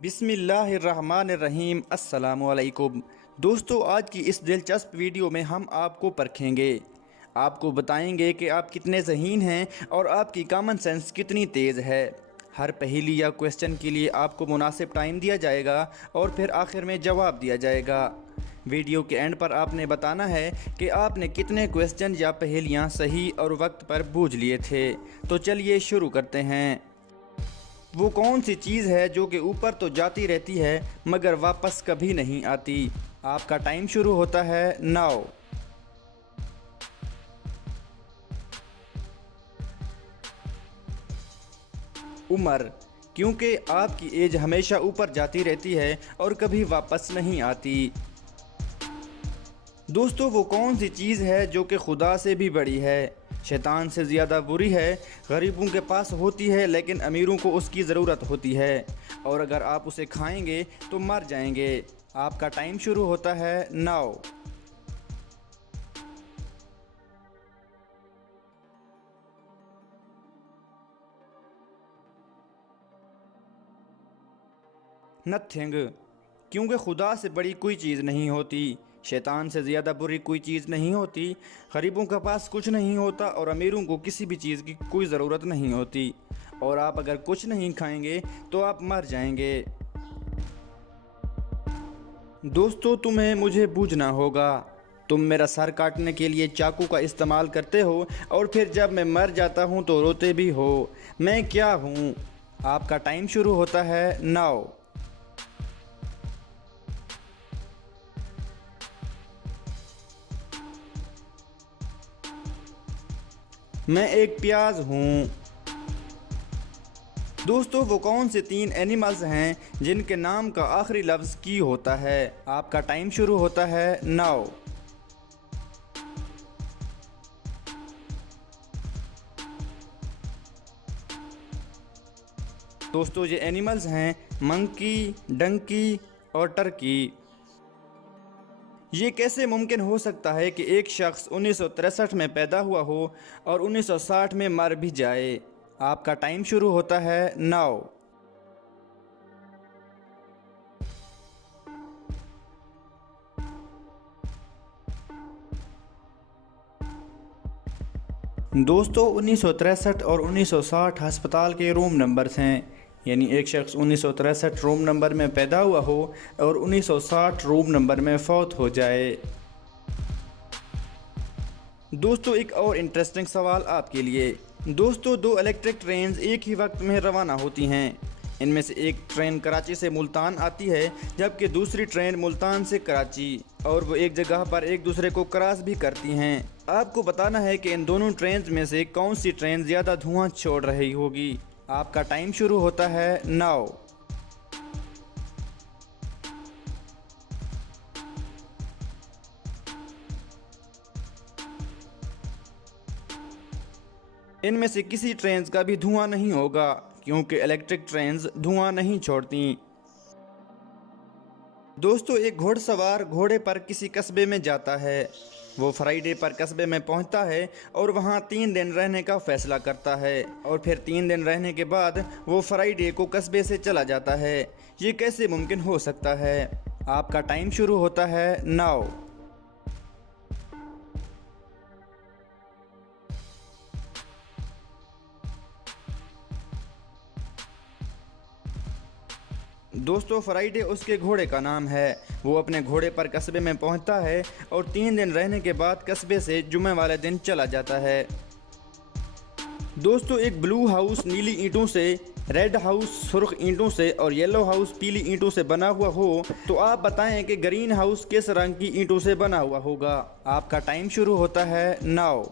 बिस्मिल्लाहिर्रहमानिर्रहीम अस्सलामुअलैकुम। दोस्तों, आज की इस दिलचस्प वीडियो में हम आपको परखेंगे। आपको बताएंगे कि आप कितने ज़हीन हैं और आपकी कॉमन सेंस कितनी तेज़ है। हर पहेली या क्वेश्चन के लिए आपको मुनासिब टाइम दिया जाएगा और फिर आखिर में जवाब दिया जाएगा। वीडियो के एंड पर आपने बताना है कि आपने कितने क्वेश्चन या पहेलियाँ सही और वक्त पर बूझ लिए थे। तो चलिए शुरू करते हैं। वो कौन सी चीज़ है जो कि ऊपर तो जाती रहती है मगर वापस कभी नहीं आती? आपका टाइम शुरू होता है नाउ। उम्र, क्योंकि आपकी एज हमेशा ऊपर जाती रहती है और कभी वापस नहीं आती। दोस्तों, वो कौन सी चीज़ है जो कि खुदा से भी बड़ी है, शैतान से ज़्यादा बुरी है, गरीबों के पास होती है लेकिन अमीरों को उसकी ज़रूरत होती है, और अगर आप उसे खाएंगे तो मर जाएंगे? आपका टाइम शुरू होता है नाउ। नथिंग, क्योंकि खुदा से बड़ी कोई चीज़ नहीं होती, शैतान से ज़्यादा बुरी कोई चीज़ नहीं होती, गरीबों के पास कुछ नहीं होता और अमीरों को किसी भी चीज़ की कोई ज़रूरत नहीं होती, और आप अगर कुछ नहीं खाएंगे तो आप मर जाएंगे। दोस्तों, तुम्हें मुझे बूझना होगा। तुम मेरा सर काटने के लिए चाकू का इस्तेमाल करते हो और फिर जब मैं मर जाता हूँ तो रोते भी हो। मैं क्या हूँ? आपका टाइम शुरू होता है नाउ। मैं एक प्याज हूँ। दोस्तों, वो कौन से तीन एनिमल्स हैं जिनके नाम का आखिरी लफ्ज़ की होता है? आपका टाइम शुरू होता है नाउ। दोस्तों, ये एनिमल्स हैं मंकी, डंकी और टर्की। ये कैसे मुमकिन हो सकता है कि एक शख्स 1963 में पैदा हुआ हो और 1960 में मर भी जाए? आपका टाइम शुरू होता है नाउ। दोस्तों, 1963 और 1960 अस्पताल के रूम नंबर्स हैं, यानी एक शख्स 1963 रूम नंबर में पैदा हुआ हो और 1960 रूम नंबर में फौत हो जाए। दोस्तों, एक और इंटरेस्टिंग सवाल आपके लिए। दोस्तों, दो इलेक्ट्रिक ट्रेन्स एक ही वक्त में रवाना होती हैं। इनमें से एक ट्रेन कराची से मुल्तान आती है जबकि दूसरी ट्रेन मुल्तान से कराची, और वो एक जगह पर एक दूसरे को क्रॉस भी करती हैं। आपको बताना है कि इन दोनों ट्रेन्स में से कौन सी ट्रेन ज़्यादा धुआं छोड़ रही होगी। आपका टाइम शुरू होता है नाउ। इनमें से किसी ट्रेन का भी धुआं नहीं होगा क्योंकि इलेक्ट्रिक ट्रेन्स धुआं नहीं छोड़ती। दोस्तों, एक घुड़सवार घोड़े पर किसी कस्बे में जाता है। वो फ्राइडे पर कस्बे में पहुंचता है और वहां 3 दिन रहने का फैसला करता है, और फिर 3 दिन रहने के बाद वो फ्राइडे को कस्बे से चला जाता है। ये कैसे मुमकिन हो सकता है? आपका टाइम शुरू होता है नाउ। दोस्तों, फ्राइडे उसके घोड़े का नाम है। वो अपने घोड़े पर कस्बे में पहुंचता है और 3 दिन रहने के बाद कस्बे से जुमे वाले दिन चला जाता है। दोस्तों, एक ब्लू हाउस नीली ईंटों से, रेड हाउस सुर्ख ईंटों से और येलो हाउस पीली ईंटों से बना हुआ हो तो आप बताएं कि ग्रीन हाउस किस रंग की ईंटों से बना हुआ होगा। आपका टाइम शुरू होता है नाउ।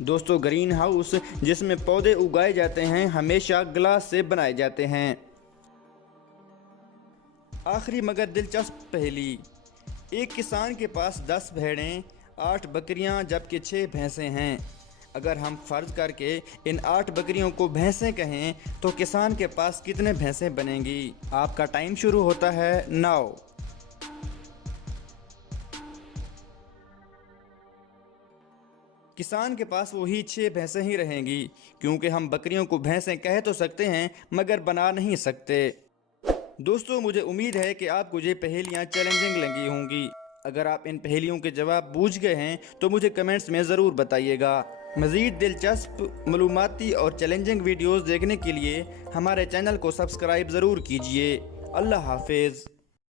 दोस्तों, ग्रीन हाउस जिसमें पौधे उगाए जाते हैं हमेशा ग्लास से बनाए जाते हैं। आखिरी मगर दिलचस्प पहेली। एक किसान के पास 10 भेड़ें, 8 बकरियां जबकि 6 भैंसें हैं। अगर हम फर्ज करके इन 8 बकरियों को भैंसें कहें तो किसान के पास कितने भैंसें बनेंगी? आपका टाइम शुरू होता है नाउ। किसान के पास वही 6 भैंसें ही रहेंगी, क्योंकि हम बकरियों को भैंसें कह तो सकते हैं मगर बना नहीं सकते। दोस्तों, मुझे उम्मीद है कि आपको ये पहेलियाँ चैलेंजिंग लगी होंगी। अगर आप इन पहेलियों के जवाब बूझ गए हैं तो मुझे कमेंट्स में ज़रूर बताइएगा। मज़ीद दिलचस्प, मालूमाती और चैलेंजिंग वीडियोज़ देखने के लिए हमारे चैनल को सब्सक्राइब ज़रूर कीजिए। अल्लाह हाफिज़।